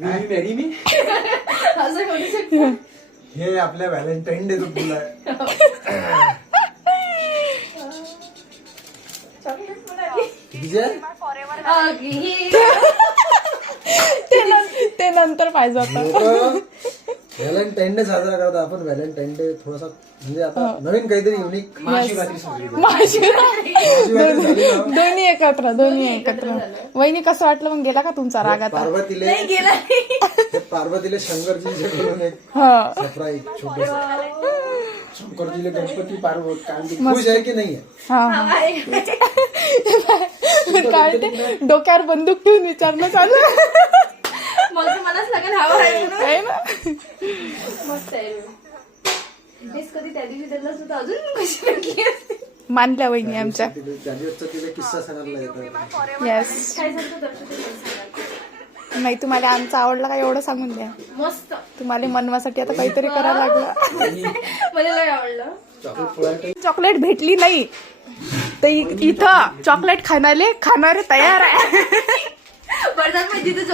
Marry me असं करू शकतो. हे आपल्या व्हॅलेंटाईन डे तुला ते नंतर पाहिजे होतं. व्हॅलेंटाईन डे साजरा करतो आपण. व्हॅलेंटाईन डे थोडासा म्हणजे आता नवीन काहीतरी युनिक दोन्ही एकत्र. वहिनी कसं वाटलं मग? गेला का तुमचा राग आता? पार्वतीला शंकरजीकडून एक हा सरप्राईज छोटस. शंकरजीला गणपती पार्वत खुश आहे की नाही? काय ते डोक्यावर बंदूक ठेवून विचारणं चालू मग मलाच लागेल हवा आहे म्हणून. आहे ना. मस्त आहे. तेच कधी त्या दिवशी त्यांना सुद्धा अजून कशी भेटली असते. मानल्या वहिनी आमच्या. त्या दिवसचा तिला किस्सा सांगायला येतो. येस. काय सांगतो दर्शक? नाही तुम्हाला आमचा आवडला का एवढं सांगून द्या. मस्त. तुम्हाला मनवासाठी आता काहीतरी करायला लागलं. मला लय आवडलं. चॉकलेट भेटली नाही तर इथं चॉकलेट खाणारे तयार आहे. बरं, जिथे